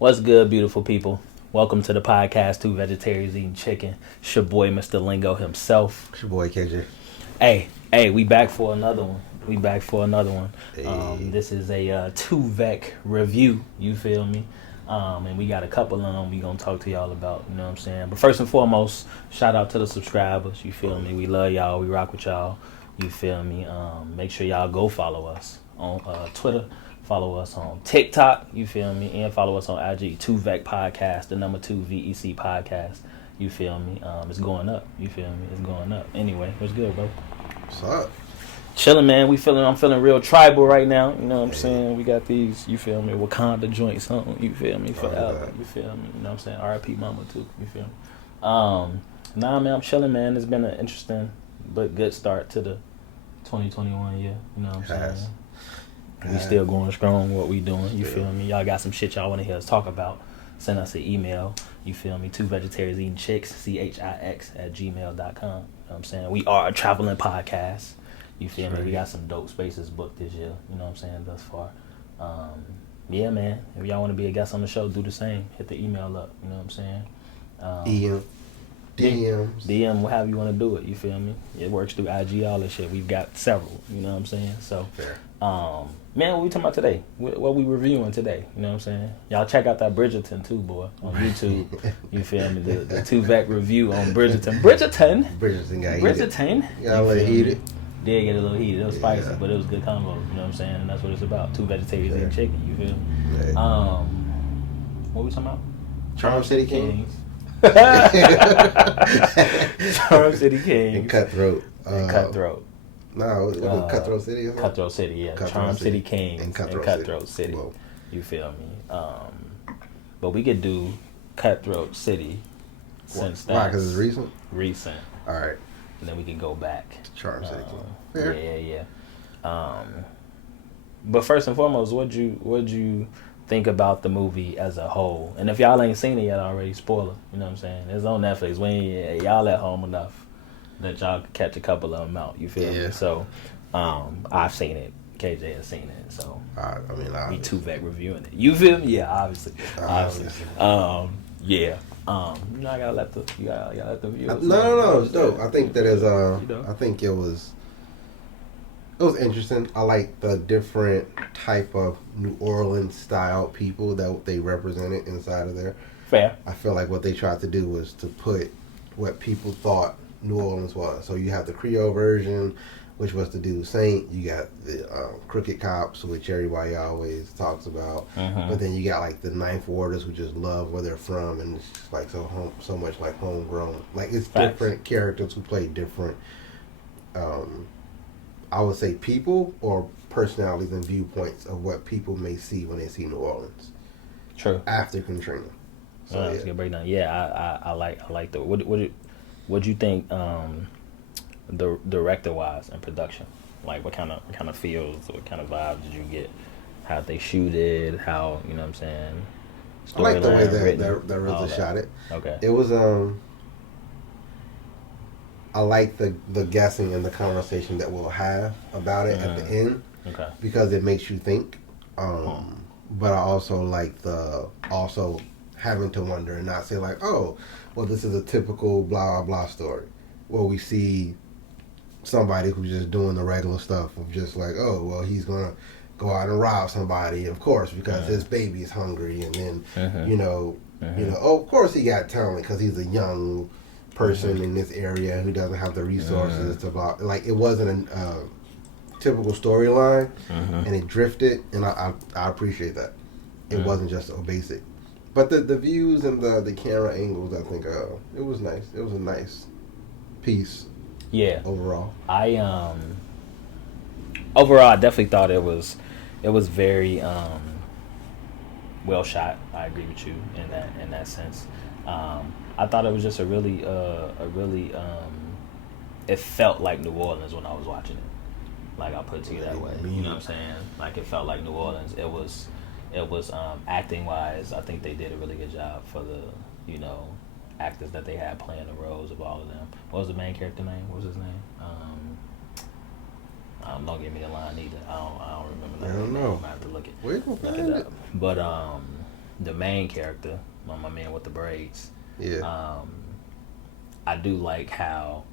What's good, beautiful people? Welcome to the podcast, Two Vegetarians Eating Chicken. It's your boy, Mr. Lingo himself. It's your boy, KJ. Hey, we back for another one. Hey. This is a two-vec review, you feel me? And we got a couple of them we gonna talk to y'all about, you know what I'm saying? But first and foremost, shout out to the subscribers, you feel me? We love y'all, we rock with y'all, you feel me? Make sure y'all go follow us on Twitter. Follow us on TikTok, you feel me? And follow us on IG, 2VEC Podcast, the number 2 VEC Podcast, you feel me? It's going up, you feel me? It's going up. Anyway, what's good, bro? What's up? Chilling, man. I'm feeling real tribal right now, you know what I'm saying? We got these, you feel me? Wakanda joints on, you feel me? Forever, you feel me? You know what I'm saying? R.I.P. Mama, too, you feel me? Nah, man, I'm chilling, man. It's been an interesting but good start to the 2021 year, you know what I'm saying? We still going strong, what we doing, you feel me? Y'all got some shit y'all want to hear us talk about, send us an email, you feel me? Two Vegetarians Eating Chicks, CHIX @gmail.com, you know what I'm saying? We are a traveling podcast, you feel me? We got some dope spaces booked this year, you know what I'm saying, thus far. Yeah, man, if y'all want to be a guest on the show, do the same. Hit the email up, you know what I'm saying? DMs. DM, however you want to do it, you feel me? It works through IG, all this shit. We've got several, you know what I'm saying? So, Fair. man, what we talking about today? What we reviewing today? You know what I'm saying? Y'all check out that Bridgerton too, boy, on YouTube. You feel me? The 2VEC review on Bridgerton. Bridgerton got heated. Bridgerton. Got a little heated. Did get a little heated. It was spicy, Yeah. but it was good combo. You know what I'm saying? And that's what it's about. Two vegetarians eating chicken. You feel me? Yeah. What we talking about? Charm City Kings. Charm City Kings. And Cutthroat. Cutthroat. No, was it Cutthroat City? Or Cutthroat City, yeah. Cutthroat Charm City. City Kings and Cutthroat City. Whoa. You feel me? But we could do Cutthroat City since Why? that's Because it's recent? recent. All right. And then we can go back. Charm City King. Fair. Yeah. But first and foremost, what'd you think about the movie as a whole? And if y'all ain't seen it yet already, spoiler. You know what I'm saying? It's on Netflix. Y'all at home enough that y'all can catch a couple of them out. You feel me? So, I've seen it. KJ has seen it. So, we 2VEC reviewing it. You feel me? Yeah, obviously. Yeah. You know, I gotta let the viewers. No, it's dope. I think that is. I think it was interesting. I like the different type of New Orleans style people that they represented inside of there. Fair. I feel like what they tried to do was to put what people thought New Orleans was. So you have the Creole version, which was to do Saint. You got the Crooked Cops, which everybody always talks about. But then you got like the Ninth Warders, who just love where they're from, and it's just like so much like homegrown. Like it's different characters who play different. I would say people or personalities and viewpoints of what people may see when they see New Orleans. True. After Katrina. So That's a good breakdown. Yeah, I like the what you think the director wise and production, like what kind of feels, what kind of vibes did you get? How they shoot it, how, you know what I'm saying? I like the way that RZA shot it. Okay. It was I like the guessing and the conversation that we'll have about it at the end. Okay. Because it makes you think. But I also like the having to wonder and not say like, oh, well, this is a typical blah blah blah story, where we see somebody who's just doing the regular stuff of just like, oh, well, he's gonna go out and rob somebody, of course, because his baby is hungry, and then you know, oh, of course he got talent because he's a young person in this area who doesn't have the resources to blah. Like it wasn't a typical storyline, and it drifted, and I appreciate that. It wasn't just so basic. But the views and the camera angles, I think it was nice. It was a nice piece. Yeah. Overall, I definitely thought it was very well shot. I agree with you in that sense. I thought it was just a really it felt like New Orleans when I was watching it. Like, I'll put it to you that way. You know what I'm saying? Like, it felt like New Orleans. It was acting wise, I think they did a really good job for the, actors that they had playing the roles of all of them. What was the main character name? What was his name? Don't give me the line either. I don't remember that. I don't know. I have to look Where you gonna it find up. But the main character, my man with the braids. Yeah. I do like how,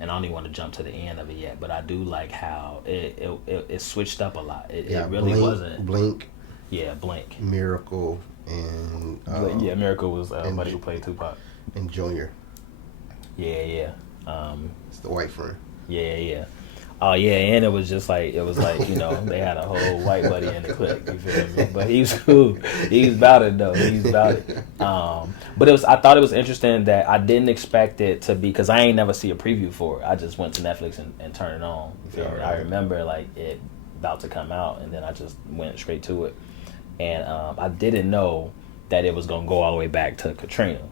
and I don't even want to jump to the end of it yet, but I do like how it switched up a lot. It really wasn't. Blink. Yeah, Blink. Miracle and yeah, Miracle was buddy who played Tupac. And Junior. Yeah. It's the white friend. Yeah. Oh yeah, and it was like they had a whole white buddy in the clique. You feel me? But he's cool. He's about it though. He's about it. But I thought it was interesting that I didn't expect it to be, because I ain't never see a preview for it. I just went to Netflix and turned it on. You feel me? I remember like it about to come out, and then I just went straight to it. And I didn't know that it was gonna go all the way back to Katrina.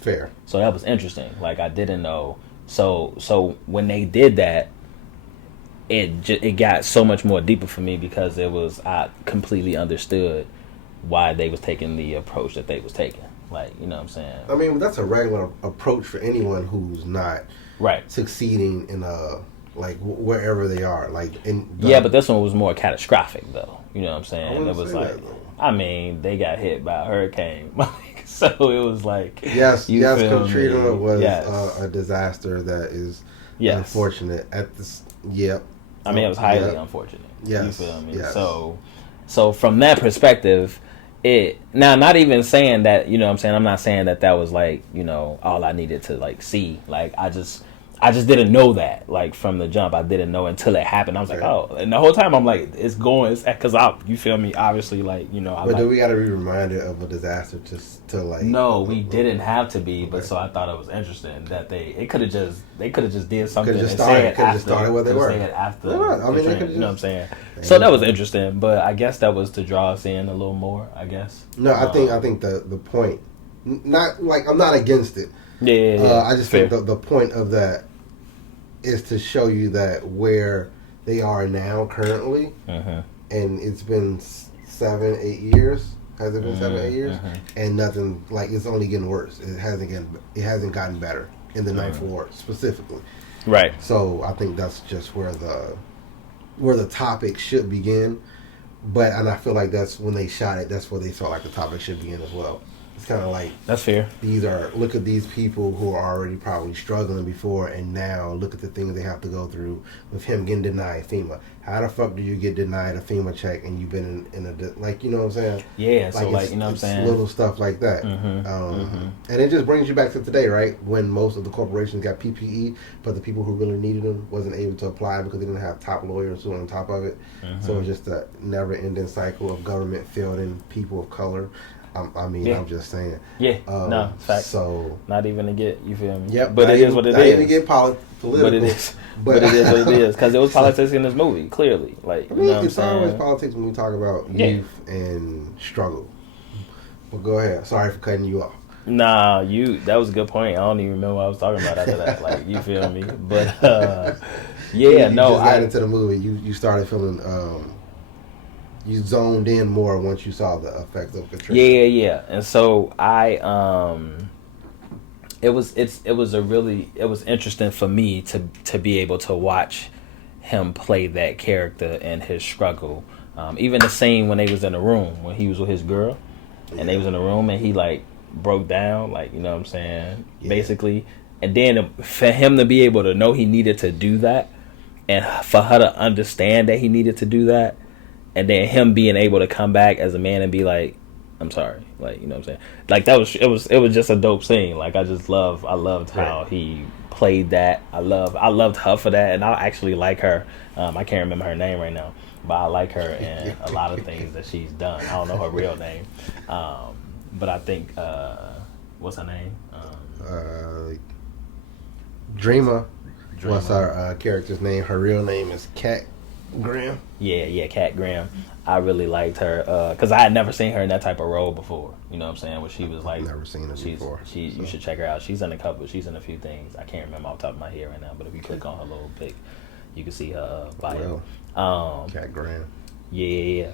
Fair. So that was interesting. Like I didn't know. So when they did that, it got so much more deeper for me, because I completely understood why they was taking the approach that they was taking. Like, you know what I'm saying? I mean, that's a regular approach for anyone who's not succeeding in wherever they are. But this one was more catastrophic though. You know what I'm saying? It was like, I mean, they got hit by a hurricane. So it was like, yes, Katrina was a disaster that is unfortunate at this. Yep. I mean, it was highly unfortunate. Yes. You feel me? Yes. So from that perspective, not even saying that, you know what I'm saying, I'm not saying that was like, you know, all I needed to like see. Like I just didn't know that, like from the jump. I didn't know until it happened. I was like, oh, and the whole time I'm like, it's because you feel me, obviously, like, you know. Do we got to be reminded of a disaster to like? No, we didn't have to be, but so I thought it was interesting that they could have just did something. Could have just started where they were. After, I mean, you know what I'm saying. So that was interesting, but I guess that was to draw us in a little more. I guess. No, I think the point, not like I'm not against it. Yeah. I just think the point of that is to show you that where they are now currently, and it's been 7-8 years. Has it been 7-8 years? And nothing, like, it's only getting worse. It hasn't gotten better in the Ninth Ward specifically. Right. So I think that's just where the topic should begin. And I feel like that's when they shot it. That's where they felt like the topic should begin as well. It's kind of like, that's fair. Look at these people who are already probably struggling before, and now look at the things they have to go through with him getting denied FEMA. How the fuck do you get denied a FEMA check and you've been in a like, you know what I'm saying? Yeah, so like, you know what I'm saying? Little stuff like that. And it just brings you back to today, right? When most of the corporations got PPE, but the people who really needed them wasn't able to apply because they didn't have top lawyers who were on top of it. So it's just a never-ending cycle of government failing people of color. I'm just saying. Yeah, no, fact. So not even to get, you feel me? Yep, but it is what it is. Not even get political. But it is what it is. Because it was politics in this movie, clearly. Like, I mean, you know what I'm it's saying? always politics when we talk about youth and struggle. But go ahead. Sorry for cutting you off. Nah, that was a good point. I don't even remember what I was talking about after that. Like, you feel me? But you just got into the movie. You started feeling. You zoned in more once you saw the effects of Katrina. Yeah. And so it was interesting for me to be able to watch him play that character and his struggle. Even the scene when they was in the room, when he was with his girl, and they was in the room and he like broke down, like, you know what I'm saying, basically. And then for him to be able to know he needed to do that, and for her to understand that he needed to do that, and then him being able to come back as a man and be like, I'm sorry, like, you know what I'm saying, like, that was it was just a dope scene. Like, I loved how he played that. I loved her for that, and I actually like her. I can't remember her name right now, but I like her in a lot of things that she's done. I don't know her real name, but I think what's her name? Dreamer. What's our character's name? Her real name is Kat Graham. Yeah, Kat Graham. I really liked her because I had never seen her in that type of role before. You know what I'm saying? Where she was like, never seen her before. You should check her out. She's in a few things. I can't remember off the top of my head right now, but if you click on her little pic, you can see her bio. Kat Graham. Yeah.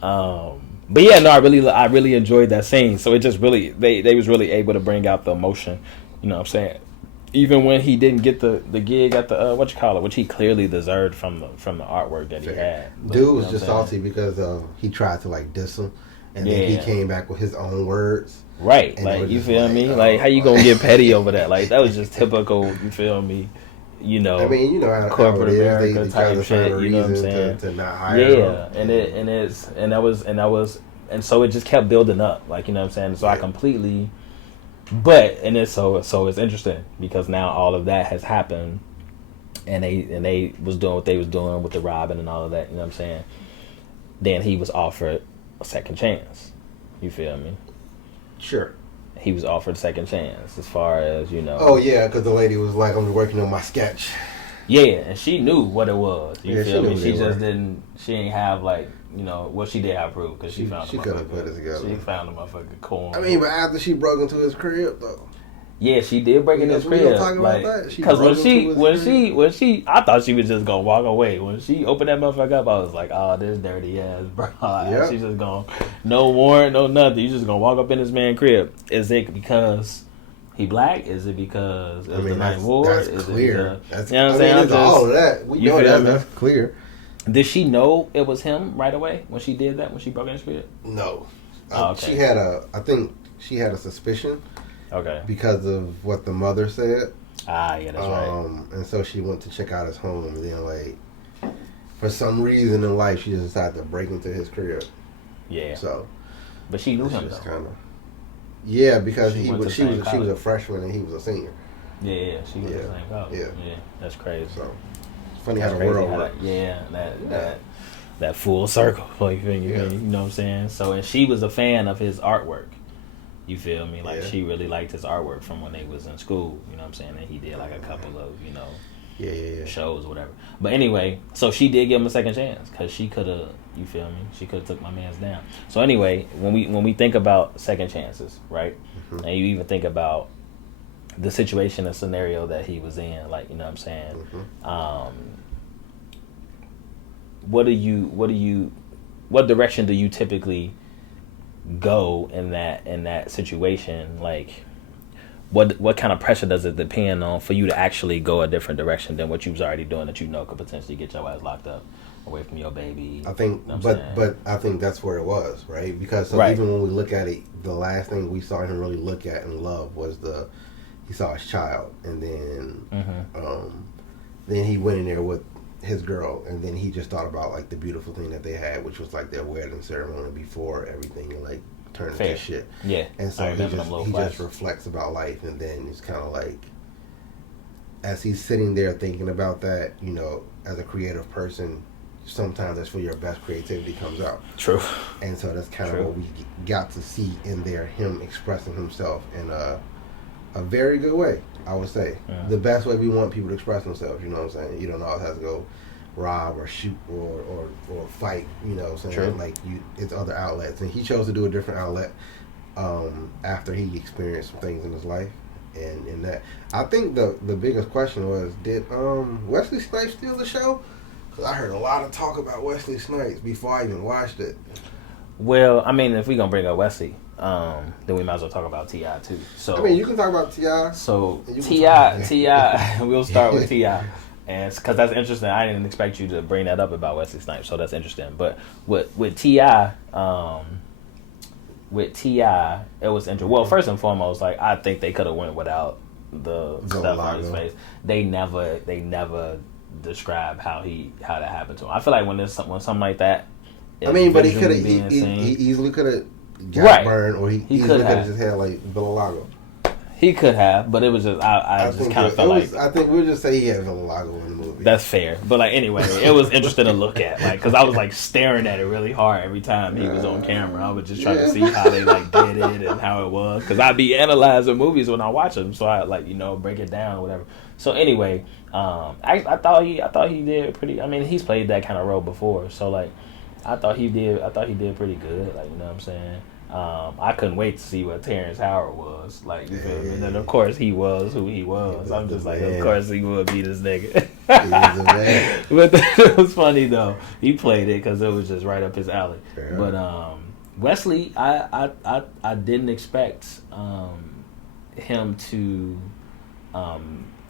But yeah, no, I really enjoyed that scene. So it just really they was really able to bring out the emotion. You know what I'm saying? Even when he didn't get the gig at the which he clearly deserved from the artwork that he had. Dude was just salty because he tried to like diss him, and then he came back with his own words. Right, like you feel me? Like how you gonna get petty over that? Like that was just typical. You feel me? You know, I mean, you know how corporate how America they type shit. You know what I'm saying? To not hire and so it just kept building up. Like you know what I'm saying? So I completely, so it's interesting because now all of that has happened, and they was doing what they was doing with the robbing and all of that. You know what I'm saying? Then he was offered a second chance. You feel me? Sure. He was offered a second chance as far as, you know. Oh, yeah, because the lady was like, I'm working on my sketch. Yeah, and she knew what it was. You feel me? She just didn't. she ain't have, like, you know, well, she did have proof because she found She could have put it together. She found a motherfucking corn. I mean, but after she broke into his crib, though. Yeah, she did break in his crib. Because when she, I thought she was just gonna walk away. When she opened that motherfucker up, I was like, "Oh, this dirty ass, bro." Yep. She's just gonna, no warrant, no nothing. You just gonna walk up in this man's crib. Is it because he black? Is it because it's the Ninth Ward? That's clear. That's, you know what I'm saying? It's all of that. We know that's clear. Did she know it was him right away when she did that? When she broke in his crib? No. Okay. I think she had a suspicion. Okay. Because of what the mother said. Ah, yeah, that's right. And so she went to check out his home, and then, like, for some reason in life, she just decided to break into his crib. Yeah. So. But she knew him, though. Kinda, yeah, because she was a freshman and he was a senior. Yeah, she was the same college. Yeah, that's crazy. So, it's funny how the world works. That full circle, like, you know what I'm saying? So, and she was a fan of his artwork. You feel me? Like, she really liked his artwork from when they was in school. You know what I'm saying? And he did, like, a couple of, you know, shows or whatever. But anyway, so she did give him a second chance because she could have, you feel me? She could have took my man's down. So anyway, when we think about second chances, right? Mm-hmm. And you even think about the situation and scenario that he was in, like, you know what I'm saying? Mm-hmm. What direction do you typically go in that situation? Like, what kind of pressure does it depend on for you to actually go a different direction than what you was already doing that you know could potentially get your ass locked up away from your baby? I think, you know but I think that's where it was, right? Because even when we look at it, the last thing we saw him really look at and love was he saw his child, and then he went in there with his girl, and then he just thought about, like, the beautiful thing that they had, which was, like, their wedding ceremony before everything, like, turned into shit. Yeah. And so he just reflects about life, and then it's kind of like, as he's sitting there thinking about that, you know, as a creative person, sometimes that's where your best creativity comes out. True. And so that's kind of what we got to see in there, him expressing himself in a very good way, I would say. Yeah. The best way we want people to express themselves, you know what I'm saying? You don't always have to go rob or shoot or fight, you know what I'm saying? True. Like, it's other outlets. And he chose to do a different outlet after he experienced some things in his life. And in that, I think the biggest question was, did Wesley Snipes steal the show? Because I heard a lot of talk about Wesley Snipes before I even watched it. Well, I mean, if we're going to bring up Wesley, then we might as well talk about T.I. too. So, I mean, you can talk about T.I. So, T.I., we'll start with T.I. And because that's interesting. I didn't expect you to bring that up about Wesley Snipes, so that's interesting. But with T.I., it was interesting. Well, first and foremost, like, I think they could have went without the stuff on his face. They never describe how that happened to him. I feel like when something like that, I mean, but he could have he easily could have got burned, or he easily could have just had, like, Villalago. He could have, but it was just I just kind of felt like, I think we'll just say he had Villalago in the movie. That's fair, but, like, anyway, it was interesting to look at, like, because I was, like, staring at it really hard every time he was on camera. I was just trying to see how they, like, did it and how it was, because I'd be analyzing movies when I watch them, so I, like, you know, break it down or whatever. So anyway, I thought he did pretty. I mean, he's played that kind of role before, so, like, I thought he did pretty good. Like, you know what I'm saying? I couldn't wait to see what Terrence Howard was. Like, you feel me? And then, of course, he was who he was. I'm just like, of course he would be this nigga. But it was funny, though. He played it because it was just right up his alley. Yeah. But Wesley, I didn't expect him to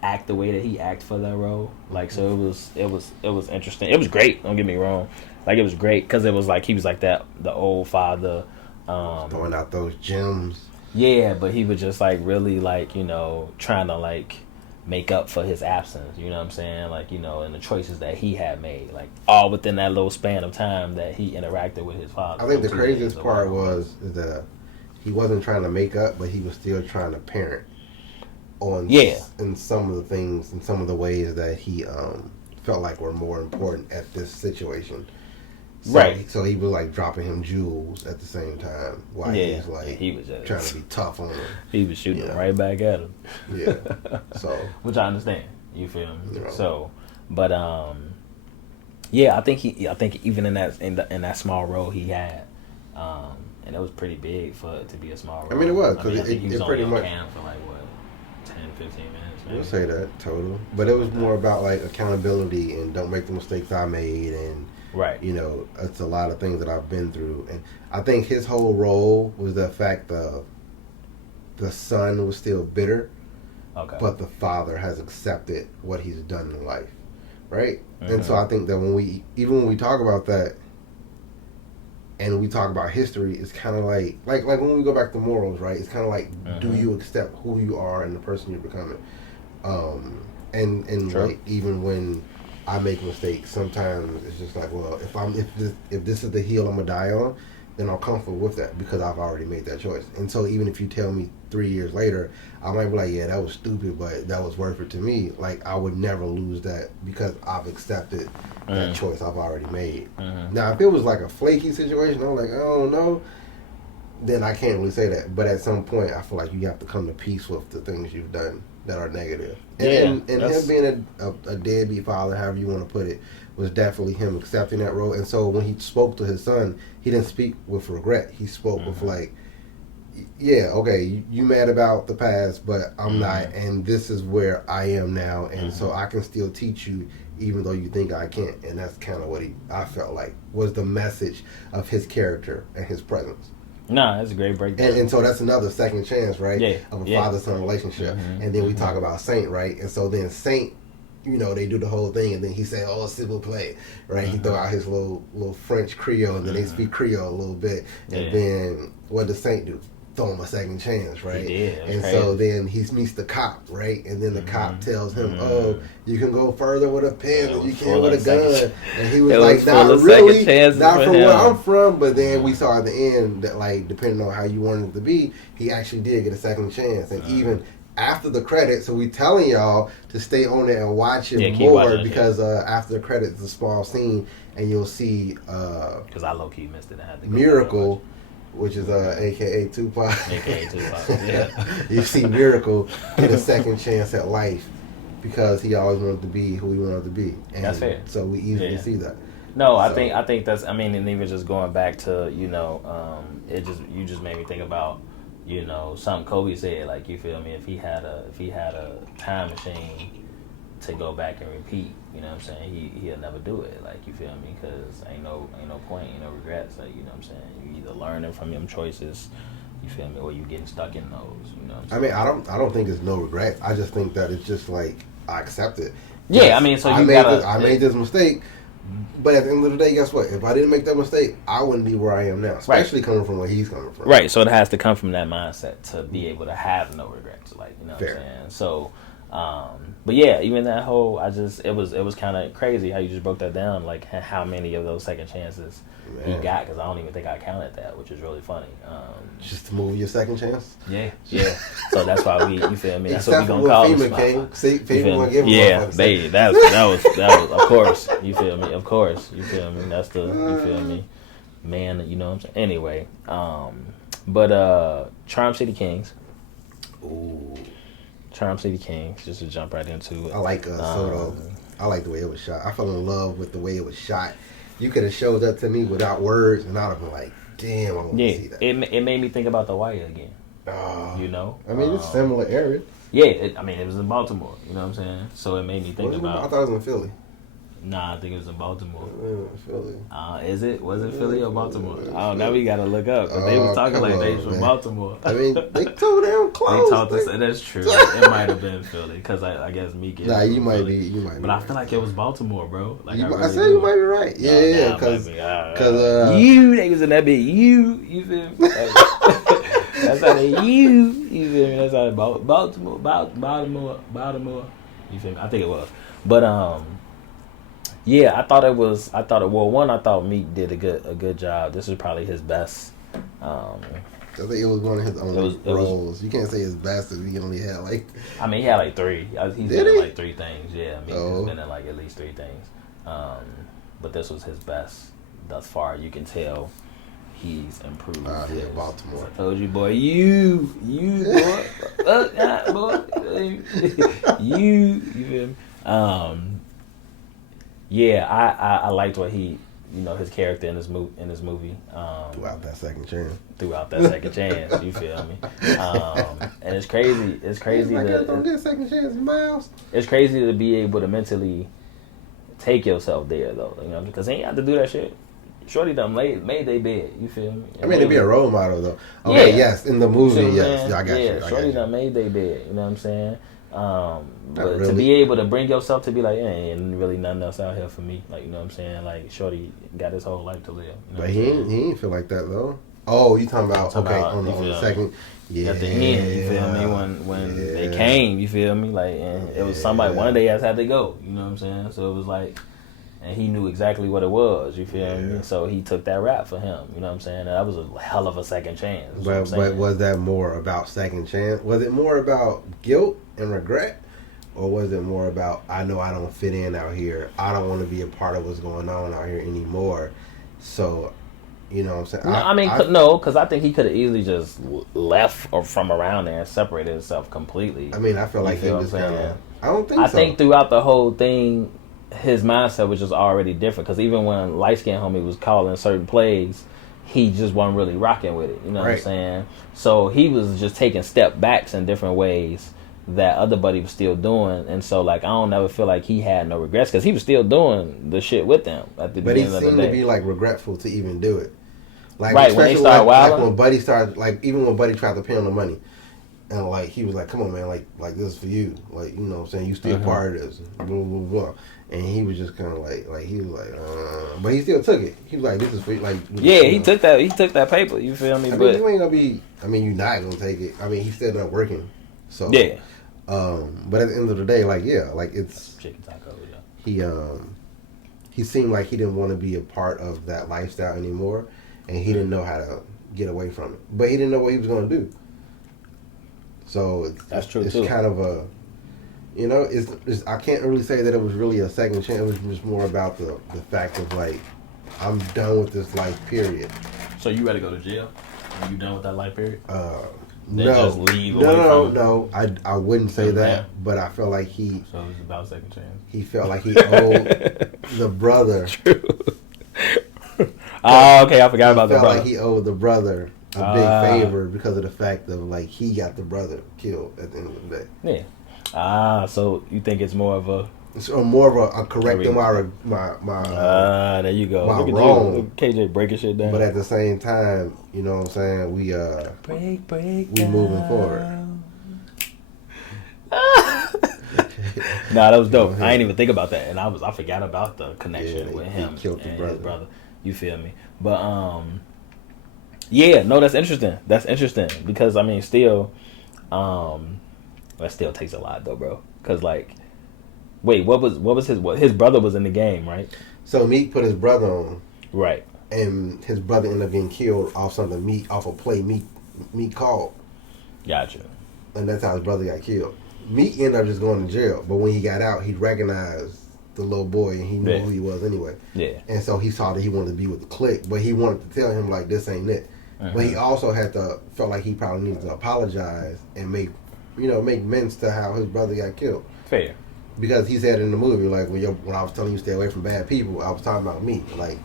act the way that he acted for that role. Like, so it was interesting. It was great. Don't get me wrong. Like, it was great because it was like he was like the old father Throwing out those gems. Yeah, but he was just like really like, you know, trying to like make up for his absence, you know what I'm saying? Like, you know, and the choices that he had made, like all within that little span of time that he interacted with his father. I think the craziest part was that he wasn't trying to make up, but he was still trying to parent on in some of the things, in some of the ways that he felt like were more important at this situation. So, right. So he was like dropping him jewels at the same time while he was like he was just trying to be tough on him. He was shooting right back at him. Yeah. So which I understand. You feel me? You know. So, but yeah, I think even in that small role he had, and it was pretty big for it to be a small role. I mean, it was because it pretty much cam for like what 10, 15 minutes. Maybe. We'll say that total, but it was more about like accountability and don't make the mistakes I made, and right. You know, it's a lot of things that I've been through, and I think his whole role was the fact that the son was still bitter, but the father has accepted what he's done in life, right? Mm-hmm. And so I think that when we talk about that, and we talk about history, it's kind of like when we go back to morals, right? It's kind of like, do you accept who you are and the person you're becoming? And like even when I make mistakes, sometimes it's just like, well, if this is the hill I'm gonna die on, then I'm comfortable with that because I've already made that choice. And so even if you tell me 3 years later, I might be like, yeah, that was stupid, but that was worth it to me. Like I would never lose that because I've accepted that choice I've already made. Now, if it was like a flaky situation, I'm like, I don't know, then I can't really say that. But at some point, I feel like you have to come to peace with the things you've done that are negative. And him being a deadbeat father, however you want to put it, was definitely him accepting that role. And so when he spoke to his son, he didn't speak with regret. He spoke with like, yeah, okay, you mad about the past, but I'm not, and this is where I am now, and so I can still teach you even though you think I can't. And that's kind of what I felt like was the message of his character and his presence. No, that's a great breakdown. And so that's another second chance, right? Yeah. Of a father-son relationship. And then we talk about Saint, right? And so then Saint, you know, they do the whole thing, and then he say, "Oh, s'il vous plaît," right? He throw out his little French Creole, and then they speak Creole a little bit. And then what does Saint do? Throw him a second chance, right? He did. And so then he meets the cop, right? And then the cop tells him, "Oh, you can go further with a pen than you can with a gun." And he was like, "Not really, not from where I'm from." But then we saw at the end that, like, depending on how you wanted it to be, he actually did get a second chance. And even after the credits, so we telling y'all to stay on it and watch it more because after the credits, it's a small scene, and you'll see because I low key missed it. I had to go Miracle. Which is AKA Tupac. AKA Tupac, yeah. You see Miracle get a second chance at life because he always wanted to be who he wanted to be. And that's fair. So we easily see that. No, I think that's. I mean, and even just going back to you just made me think about something Kobe said. Like, you feel me? If he had a time machine to go back and repeat, you know what I'm saying, he'll never do it. Like, you feel me? Because ain't no point, ain't no regrets. Like, you know what I'm saying, you either learning from them choices, you feel me, or you getting stuck in those. You know what I'm saying? I mean, I don't think it's no regret. I just think that it's just like I accept it. Yeah, yes, I mean, so I made this mistake, but at the end of the day, guess what? If I didn't make that mistake, I wouldn't be where I am now. Especially coming from where he's coming from. Right. So it has to come from that mindset to be able to have no regrets. Like, you know what I'm saying? So. But yeah, even that whole, it was kind of crazy how you just broke that down, like how many of those second chances he got, because I don't even think I counted that, which is really funny. Just to move your second chance? Yeah. So that's why you feel me? That's what we gonna call it. See, people gonna give baby, that was of course, you feel me? Of course, you feel me? That's the, you feel me? Man, you know what I'm saying? Anyway, but Charm City Kings. Ooh. Charm City Kings, just to jump right into it. I like Soto. I like the way it was shot. I fell in love with the way it was shot. You could have showed that to me without words, and I'd have been like, damn, I want to see that. It made me think about The Wire again. You know? I mean, it's similar area. Yeah, it was in Baltimore, you know what I'm saying? So it made me think about... I thought it was in Philly. Nah, I think it was in Baltimore. Philly. Is it? Was it Philly or Baltimore? Oh, now we gotta look up. 'Cause they was talking like they was from Baltimore. I mean, they too damn close. They talked us, and that's true. It might have been Philly because I guess Meek is. Nah, you might Philly. be. You might. But I feel like it was Baltimore, bro. Like I said you might be right. Yeah, because you niggas in that bit. You feel me? That's how they you feel me? That's how Baltimore. You feel me? I think it was, but yeah, I thought Meek did a good job. This was probably his best. I think it was one of his only roles. You can't say his best if he only had like. I mean, he had like 3. He's been in like 3 things. Yeah, I mean, he's been in like at least 3 things. But this was his best thus far. You can tell he's improved. Yeah, Baltimore. I told you, boy. You boy. Boy. You feel me? Yeah, I liked what he, his character in this movie. Throughout that second chance. You feel me? And it's crazy. It's crazy don't get a second chance, Miles. It's crazy to be able to mentally take yourself there, though. Because he ain't have to do that shit. Shorty done made they bed. You feel me? I mean, to be a role model, though. Okay, yeah. Yes, in the movie, yes. I got you. Shorty done made they bed. You know what I'm saying? But really. To be able to bring yourself to be like, ain't really nothing else out here for me. Like, you know what I'm saying? Like, Shorty got his whole life to live. But he ain't feel like that, though. Oh, you talking about, on the second. Yeah. At the end, you feel me? When they came, you feel me? Like, and it was somebody, one of they guys had to go. You know what I'm saying? So it was like, and he knew exactly what it was, you feel me? So he took that rap for him, you know what I'm saying? That was a hell of a second chance. But was that more about second chance? Was it more about guilt and regret? Or was it more about, I know I don't fit in out here. I don't want to be a part of what's going on out here anymore. So, you know what I'm saying? No, because I think he could have easily just left or from around there and separated himself completely. I mean, I feel like he was kind of, I don't think so. I think throughout the whole thing, his mindset was just already different, because even when light skinned homie was calling certain plays, he just wasn't really rocking with it. You know what I'm saying? So he was just taking step backs in different ways that other buddy was still doing, and so like I don't ever feel like he had no regrets, because he was still doing the shit with them at the beginning of the day. But he seemed to be like regretful to even do it. Like, right, when they started wilding, like when Buddy started, like even when Buddy tried to pay him the money. And like he was like, "Come on, man! Like this is for you. Like, you know what I'm saying? You still part of this." Blah blah blah. And he was just kind of like he was like, but he still took it. He was like, "This is for you." Like, he took that. He took that paper. You feel me? I mean, you ain't gonna be. I mean, you're not gonna take it. I mean, he's still not working. So yeah. But at the end of the day, like it's chicken taco. Yeah. He seemed like he didn't want to be a part of that lifestyle anymore, and he didn't know how to get away from it. But he didn't know what he was gonna do. So that's true. It's kind of a, it's I can't really say that it was really a second chance. It was just more about the fact of like, I'm done with this life period. So you ready to go to jail? Are you done with that life period? No, just leave away from no. I wouldn't say that, but I felt like he. So it was about second chance. He felt like he owed the brother. True. Oh, okay. I forgot about the brother. Felt like he owed the brother a big favor because of the fact of like he got the brother killed at the end of the day. Yeah. So you think it's more of a. It's more of a correcting my there you go. My wrong. Look at KJ breaking shit down. But at the same time, you know what I'm saying, we we moving forward. Nah, that was dope. I ain't even think about that, and I forgot about the connection with him. He killed and the his brother. You feel me? But yeah, no, that's interesting. That's interesting because I mean, still, that still takes a lot though, bro. Because like, wait, what was his brother was in the game, right? So Meek put his brother on, right, and his brother ended up getting killed off off a play Meek called. Gotcha. And that's how his brother got killed. Meek ended up just going to jail, but when he got out, he recognized the little boy and he knew who he was anyway. Yeah. And so he saw that he wanted to be with the clique, but he wanted to tell him like this ain't it. But he also felt like he probably needed to apologize and make amends to how his brother got killed. Fair. Because he said in the movie, like when I was telling you stay away from bad people, I was talking about me. Like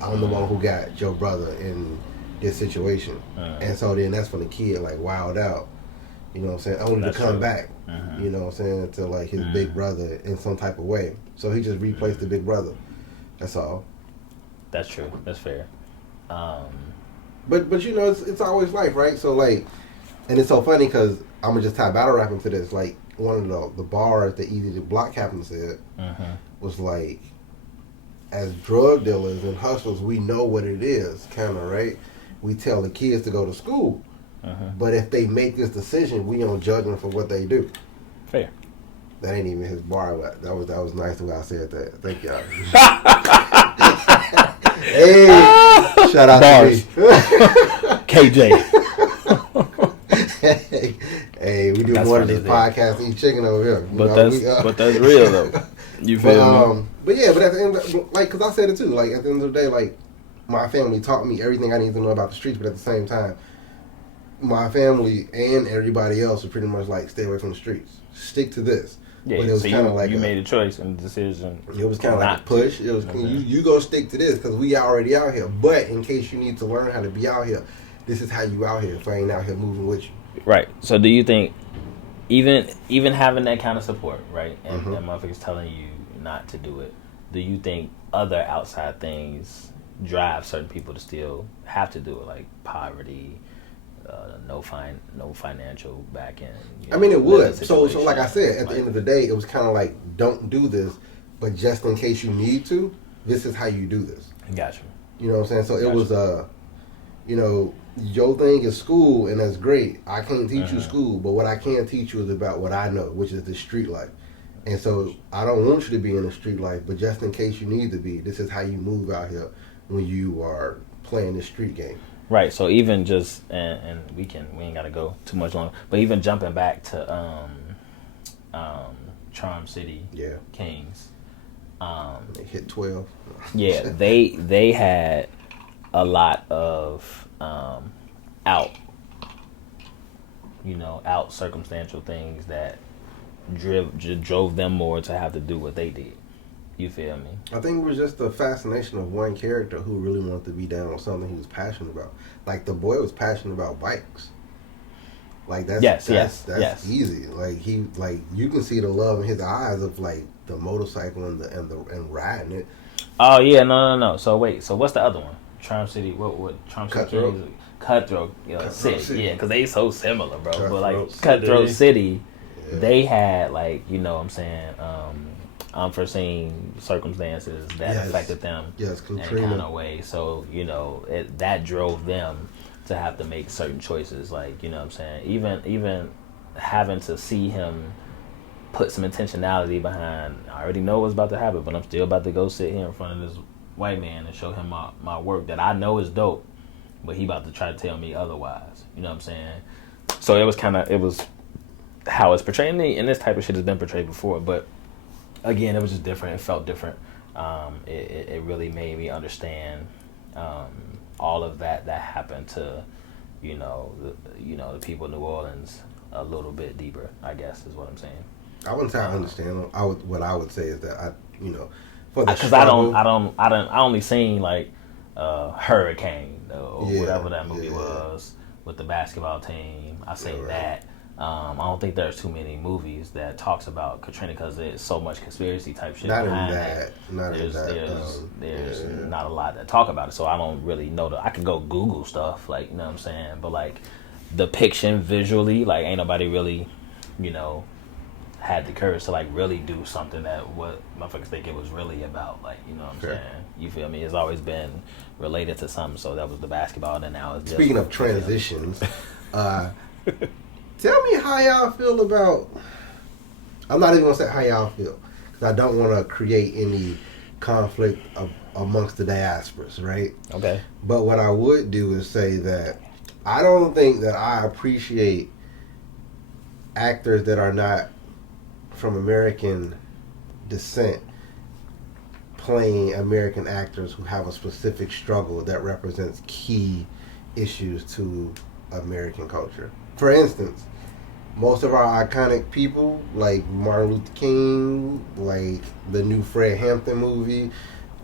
I'm the one who got your brother in this situation. And so then that's when the kid like wilded out You know what I'm saying? Only That's to come true. back. Mm-hmm. You know what I'm saying? To like his big brother in some type of way. So he just replaced the big brother. That's all. That's true. That's fair. But you know it's always life, right? So like, and it's so funny because I'm gonna just tie battle rap into this. Like one of the bars that Easy the Block Captain said was like, as drug dealers and hustlers, we know what it is, kind of right. We tell the kids to go to school, but if they make this decision, we don't judge them for what they do. Fair. That ain't even his bar, but that was nice the way I said that. Thank y'all. Hey, shout out Bars. to me. KJ. Hey, we do That's more than funny, this podcast and eat chicken over here. You But know, that's real though. You feel me? But yeah, but at the end, like, cause I said it too. Like at the end of the day, like my family taught me everything I need to know about the streets. But at the same time, my family and everybody else was pretty much like, stay away from the streets. Stick to this. Yeah, but it was so kind of like you made a choice and a decision. It was kind of like a push. It was Mm-hmm. you go stick to this because we already out here. But in case you need to learn how to be out here, this is how you out here. If I ain't out here moving with you. Right. So do you think even having that kind of support, right, and motherfuckers telling you not to do it, do you think other outside things drive certain people to still have to do it, like poverty, no financial backing? I mean, it would. So like I said, at the end of the day, it was kind of like, don't do this, but just in case you need to, this is how you do this. Got you. You know what I'm saying? So it was you know, your thing is school, and that's great. I can't teach you school, but what I can teach you is about what I know, which is the street life. And so I don't want you to be in the street life, but just in case you need to be, this is how you move out here when you are playing the street game. Right. So even just and we ain't gotta go too much longer, but even jumping back to Charm City Kings. They hit 12. Yeah, they had a lot of out circumstantial things that drove them more to have to do what they did. You feel me? I think it was just the fascination of one character who really wanted to be down on something he was passionate about. Like the boy was passionate about bikes. Like that's easy. Like you can see the love in his eyes of like the motorcycle and riding it. Oh yeah, no. So wait, so what's the other one? Charm City. What Charm City? Cutthroat. City. Yeah, because they so similar, bro. But like Cutthroat City, they had like what I'm saying, unforeseen circumstances that affected them in a kind of way. So that drove them to have to make certain choices. Like what I'm saying, even having to see him put some intentionality behind. I already know what's about to happen, but I'm still about to go sit here in front of this white man and show him my work that I know is dope, but he about to try to tell me otherwise. You know what I'm saying? So it was how it's portrayed, and this type of shit has been portrayed before, but again, it was just different. It felt different. It really made me understand all of that happened to the people of New Orleans a little bit deeper, I guess is what I'm saying. I wouldn't say I understand. What I would say is that for the because I only seen like Hurricane or whatever that movie was with the basketball team. I say that. I don't think there's too many movies that talks about Katrina because there's so much conspiracy type shit behind it. There's not a lot that talk about it, so I don't really know. I could go Google stuff, like what I'm saying, but like depiction visually, like ain't nobody really, had the courage to like really do something that what motherfuckers think it was really about. Like what I'm saying. You feel me? It's always been related to something. So that was the basketball, and now it's speaking of transitions. Tell me how y'all feel about. I'm not even gonna say how y'all feel because I don't want to create any conflict amongst the diasporas, right? Okay. But what I would do is say that I don't think that I appreciate actors that are not from American descent playing American actors who have a specific struggle that represents key issues to American culture. For instance, most of our iconic people, like Martin Luther King, like the new Fred Hampton movie,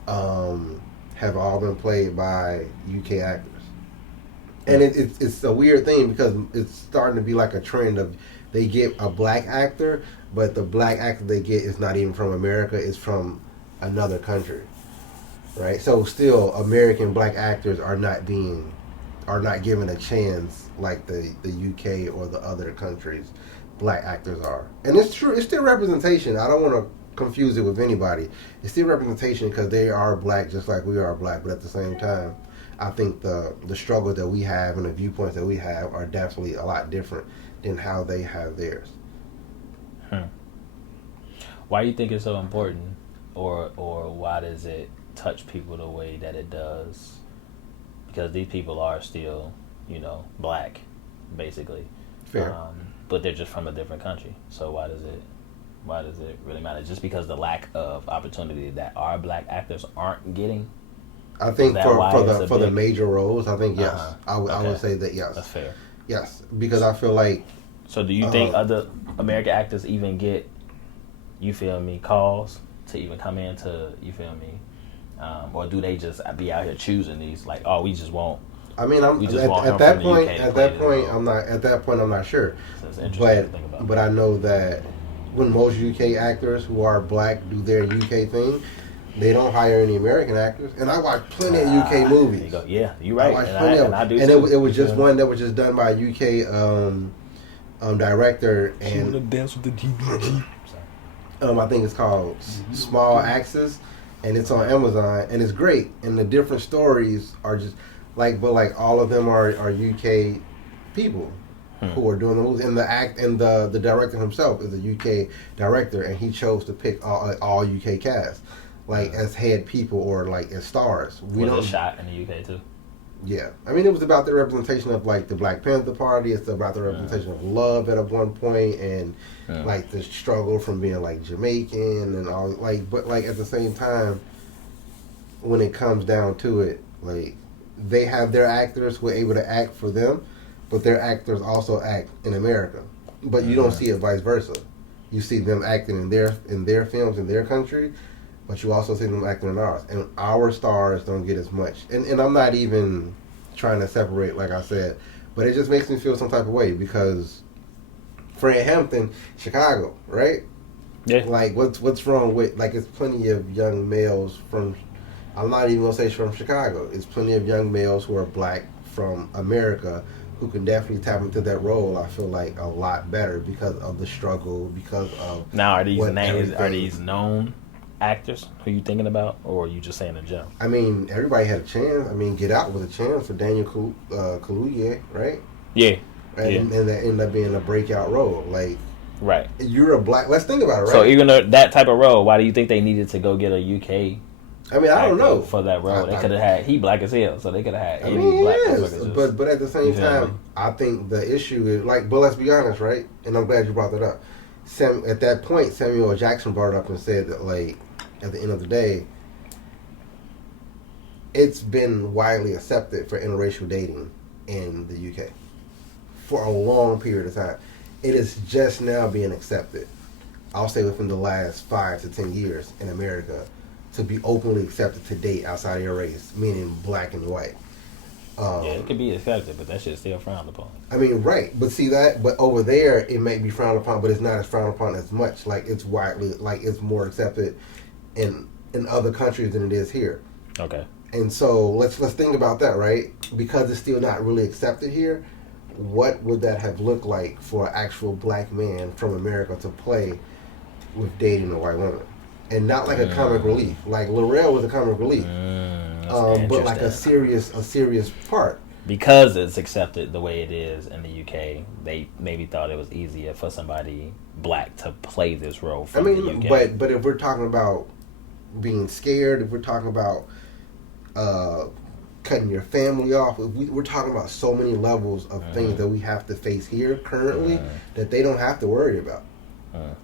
have all been played by UK actors. And it's a weird thing because it's starting to be like a trend of they get a black actor, but the black actor they get is not even from America; it's from another country, right? So still, American black actors are not given a chance like the UK or the other countries black actors are. And it's true; it's still representation. I don't want to confuse it with anybody. It's still representation because they are black just like we are black, but at the same time, I think the struggle that we have and the viewpoints that we have are definitely a lot different than how they have theirs. Why do you think it's so important, or why does it touch people the way that it does? Because these people are still, black, basically. Fair. But they're just from a different country. So why does it really matter? Just because the lack of opportunity that our black actors aren't getting? I think for the major roles, I think yes. I would say that yes. That's fair. Yes, because I feel like. So do you think other American actors even get, calls to even come into, or do they just be out here choosing these like, oh, we just won't? I mean, at that point, I'm not sure. So it's interesting to think about. But I know that when most UK actors who are black do their UK thing, they don't hire any American actors. And I watch plenty of UK movies. There you go. Yeah, you're right. I watch plenty of them. I do and too. It was just one that was just done by a UK director. And she dance with the GBG. I think it's called Small Axes, and it's on Amazon, and it's great. And the different stories are just but all of them are UK people who are doing the movies. And the director himself is a UK director, and he chose to pick all UK cast, as head people or as stars. Was it shot in the UK too? Yeah, I mean, it was about the representation of the Black Panther Party. It's about the representation of love at one point, and the struggle from being Jamaican and all. But at the same time, when it comes down to it, they have their actors who are able to act for them, but their actors also act in America. But you don't see it vice versa. You see them acting in their films in their country, but you also see them acting in ours. And our stars don't get as much. And I'm not even trying to separate, like I said, but it just makes me feel some type of way because Fred Hampton, Chicago, right? Yeah. What's wrong with, it's plenty of young males from, I'm not even going to say from Chicago. It's plenty of young males who are black from America who can definitely tap into that role, I feel a lot better because of the struggle, because of... Now, are these known actors who you thinking about, or are you just saying in general? I mean, everybody had a chance. I mean, Get Out was a chance for Daniel Kaluuya, right? Yeah. And that ended up being a breakout role. Right. You're a black... Let's think about it, right? So even that type of role, why do you think they needed to go get a UK... I mean, I don't know. For that role, they could have had... He black as hell, so they could have had any black motherfuckers. But at the same time, I think the issue is... but let's be honest, right? And I'm glad you brought that up. At that point, Samuel L. Jackson brought it up and said that, at the end of the day, it's been widely accepted for interracial dating in the UK for a long period of time. It is just now being accepted. I'll say within the last 5 to 10 years in America to be openly accepted to date outside of your race, meaning black and white. It could be accepted, but that shit's still frowned upon. I mean, right. But see that, but over there, it may be frowned upon, but it's not as frowned upon as much. It's widely, it's more accepted in other countries than it is here. Okay. And so let's think about that, right? Because it's still not really accepted here, what would that have looked like for an actual black man from America to play with dating a white woman? And not a comic relief. L'Oreal was a comic relief. But a serious part. Because it's accepted the way it is in the UK, they maybe thought it was easier for somebody black to play this role from the UK. But if we're talking about being scared, if we're talking about cutting your family off, we're talking about so many levels of things that we have to face here currently that they don't have to worry about.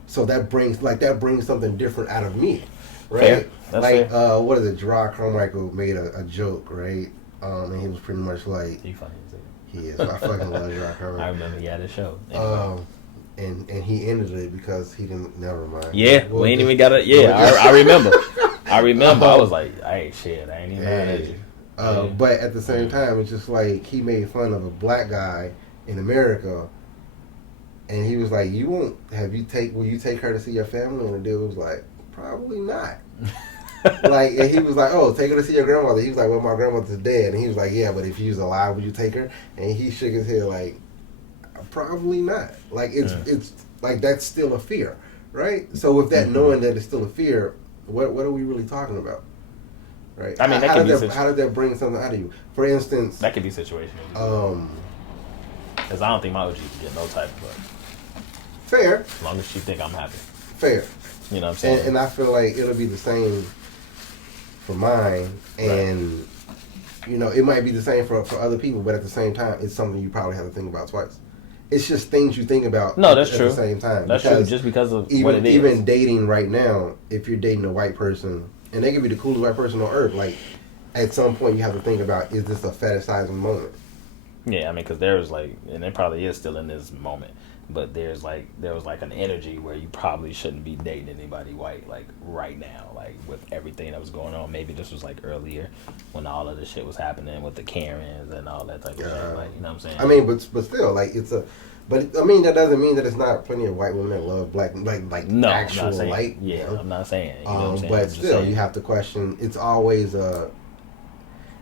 So that brings something different out of me, right? Fair. What is it? Gerard Carmichael made a joke, right? And he was pretty much like, he funny as hell. He is. I fucking love Gerard Carmichael. I remember he had a show. And he ended it because he didn't. Never mind. Yeah, we ain't even got it. Yeah, I remember. I was like, hey, shit, I ain't even mad at you. But at the same time, it's just like he made fun of a black guy in America, and he was like, "You won't will you take her to see your family?" And the dude was like, "Probably not." Like, and he was like, "Oh, take her to see your grandmother." He was like, "Well, my grandmother's dead." And he was like, "Yeah, but if she was alive, would you take her?" And he shook his head like, "Probably not." Like it's like that's still a fear, right? So with that knowing that it's still a fear, what are we really talking about, right? I mean, how did that bring something out of you? For instance, that could be situational. Because I don't think my OG can get no type of fair. As long as she think I'm happy. Fair. You know what I'm saying? And I feel like it'll be the same for mine, and you know, it might be the same for other people, but at the same time, it's something you probably have to think about twice. It's just things you think about at the same time. That's true, just because of what it is. Even dating right now, if you're dating a white person, and they can be the coolest white person on earth, like, at some point you have to think about, is this a fetishizing moment? Yeah, I mean, because there's like, and it probably is still in this moment, but there was like an energy where you probably shouldn't be dating anybody white, like right now, like with everything that was going on. Maybe this was like earlier when all of this shit was happening with the Karens and all that type of shit. Like, you know what I'm saying? I mean, but still, like, but I mean, that doesn't mean that it's not plenty of white women that love black, like no, actual light. Yeah, you know? I'm not saying. You know what I'm saying? But still, you have to question. It's always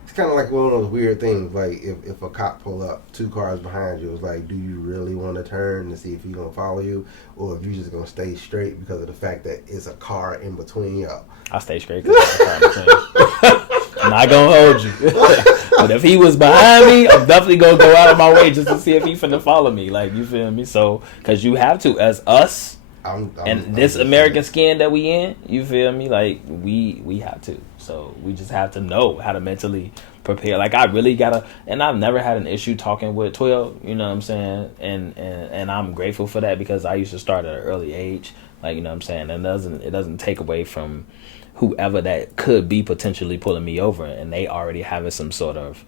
it's kind of like one of those weird things. Like if a cop pull up 2 cars behind you, it's like, do you really want to turn to see if he's gonna follow you, or if you just gonna stay straight because of the fact that it's a car in between you? I stay straight because there's a car in between. I'm not gonna hold you. But if he was behind me, I'm definitely gonna go out of my way just to see if he finna follow me. Like, you feel me? So, because you have to, as us, and this American skin that we in, you feel me? Like, we have to. So we just have to know how to mentally prepare. Like, I really gotta, and I've never had an issue talking with 12. You know what I'm saying? And I'm grateful for that, because I used to start at an early age. Like, you know what I'm saying? And it doesn't take away from whoever that could be potentially pulling me over, and they already having some sort of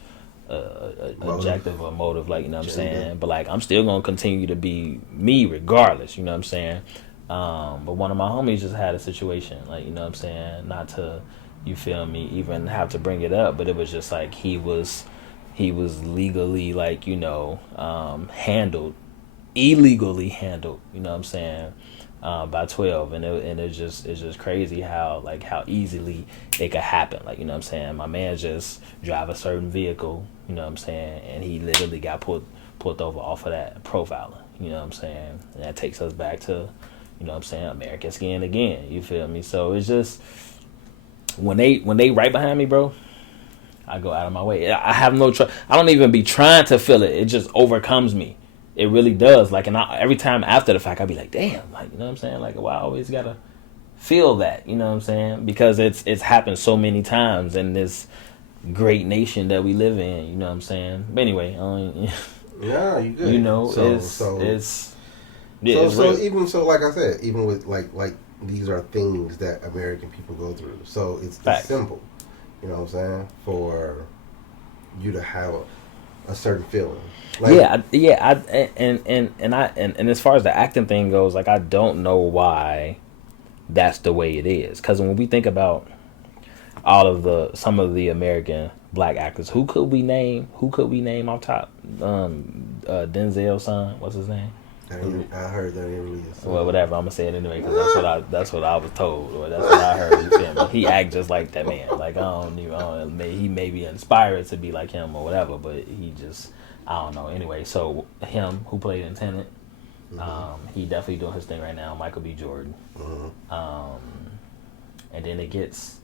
objective or motive, like, you know what I'm saying? But like, I'm still gonna continue to be me regardless, you know what I'm saying? But one of my homies just had a situation, like, you know what I'm saying, not to, you feel me, even have to bring it up, but it was just like he was legally, like, you know, illegally handled, you know what I'm saying, by 12, and it's just crazy how easily it could happen. Like, you know what I'm saying, my man just drive a certain vehicle, you know what I'm saying, and he literally got pulled over off of that profiling, you know what I'm saying, and that takes us back to, you know what I'm saying, American skin again, you feel me? So it's just, when they right behind me, bro, I go out of my way. I have no I don't even be trying to feel it. It just overcomes me. It really does. Like, and every time after the fact, I be like, damn, like, you know what I'm saying? Like, well, I always gotta feel that, you know what I'm saying? Because it's happened so many times in this great nation that we live in, you know what I'm saying? But anyway, yeah, you good. You know, so even so, like I said, even with like these are things that American people go through. So it's simple, you know what I'm saying, for you to have a certain feeling. Like, and as far as the acting thing goes, like, I don't know why that's the way it is. Because when we think about some of the American black actors, who could we name off top? Denzel's son, what's his name? I heard that really is. Well, whatever. I'm gonna say it anyway because that's what I was told, or that's what I heard. You feel me? He act just like that man. Like, he may be inspired to be like him or whatever, but he just, I don't know. Anyway, so him, who played in Tenet, he definitely doing his thing right now. Michael B. Jordan, and then it gets,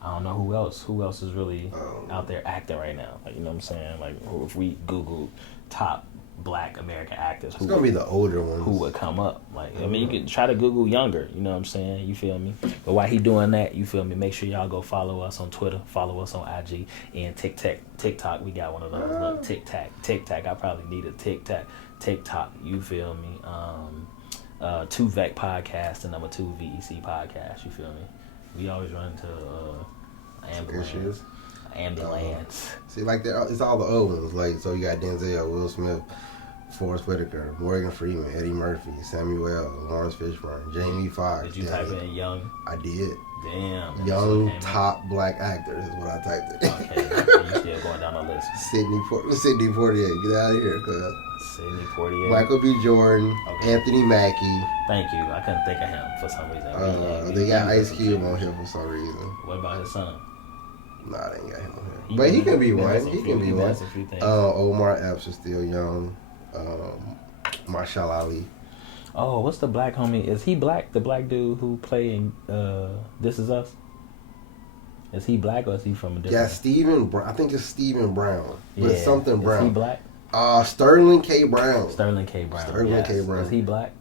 I don't know who else. Who else is really out there acting right now? Like, you know what I'm saying? Like, if we Google top black American actors, it's gonna be the older ones who would come up. Like, I mean, you can try to Google younger, you know what I'm saying, you feel me? But while he doing that, you feel me, make sure y'all go follow us on Twitter, follow us on IG, and TikTok. We got one of those. Look, TikTok. I probably need a TikTok, you feel me? 2VEC podcast and number 2 VEC podcast, you feel me? We always run into ambulance. See, like, it's all the old ones. Like, so you got Denzel, Will Smith, Forrest Whitaker, Morgan Freeman, Eddie Murphy, Samuel, Lawrence Fishburne, Jamie Foxx. Did you type in young? I did. Damn. Young top black actors is what I typed in. Okay, so you still going down the list. Sidney Poitier, get out of here, cuz. Sidney Poitier. Michael B. Jordan, Okay. Anthony Mackie. Thank you. I couldn't think of him for some reason. They got Ice Cube on here for some reason. What about his son? Nah, they ain't got him on here. But he can be one. He can be one. Omar Epps is still young. Marshall Ali. Oh, what's the black homie? Is he black? The black dude who played in This Is Us? Is he black or is he from a different? Yeah, Stephen Brown. I think it's Stephen Brown. But Yeah. something Brown. Is he black? Sterling K. Brown. Sterling K. Brown. Sterling K. Brown. Is he black?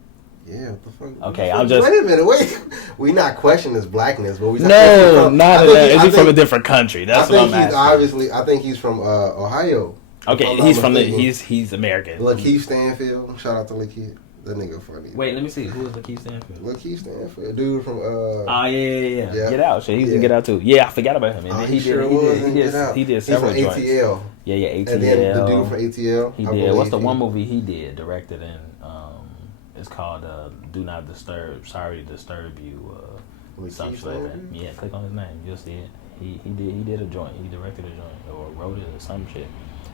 Yeah, what the fuck? Okay, I'm just... Wait a minute, wait. We not questioning his blackness, but we... No, not at that. Is he from a different country? That's what I'm asking. I think he's from Ohio. Okay, he's from he's American. Lakeith Stanfield. Shout out to Lakeith. That nigga funny. Wait, let me see. Who is Lakeith Stanfield? Lakeith Stanfield. Dude from... yeah. Get Out. So he's in Get Out too. Yeah, I forgot about him. And he did several joints. He's from ATL. Yeah, ATL. And then the dude from ATL. He did. What's the one movie he did? Directed in... It's called Do Not Disturb. Sorry to Disturb You. Something like that. Yeah, click on his name. You'll see it. He did a joint. He directed a joint or wrote it or some shit.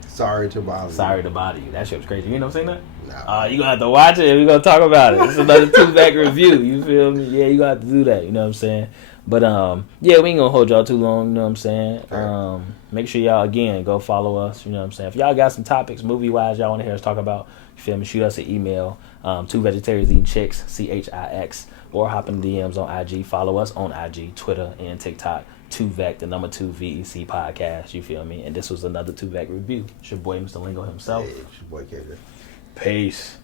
Sorry to bother you. Sorry to bother you. That shit was crazy. You know what I'm saying? That? Nah. You gonna have to watch it. We're gonna talk about it. It's another 2-back review. You feel me? Yeah, you gonna have to do that. You know what I'm saying? But yeah, we ain't gonna hold y'all too long. You know what I'm saying? Sure. Make sure y'all again go follow us. You know what I'm saying? If y'all got some topics movie wise y'all want to hear us talk about, you feel me? Shoot us an email. 2 Vegetarians Eating Chicks, CHIX, or hop in DMs on IG. Follow us on IG, Twitter, and TikTok. 2VEC, the number 2 VEC podcast. You feel me? And this was another 2VEC review. It's your boy, Mr. Lingo himself. Hey, it's your boy, KJ. Peace.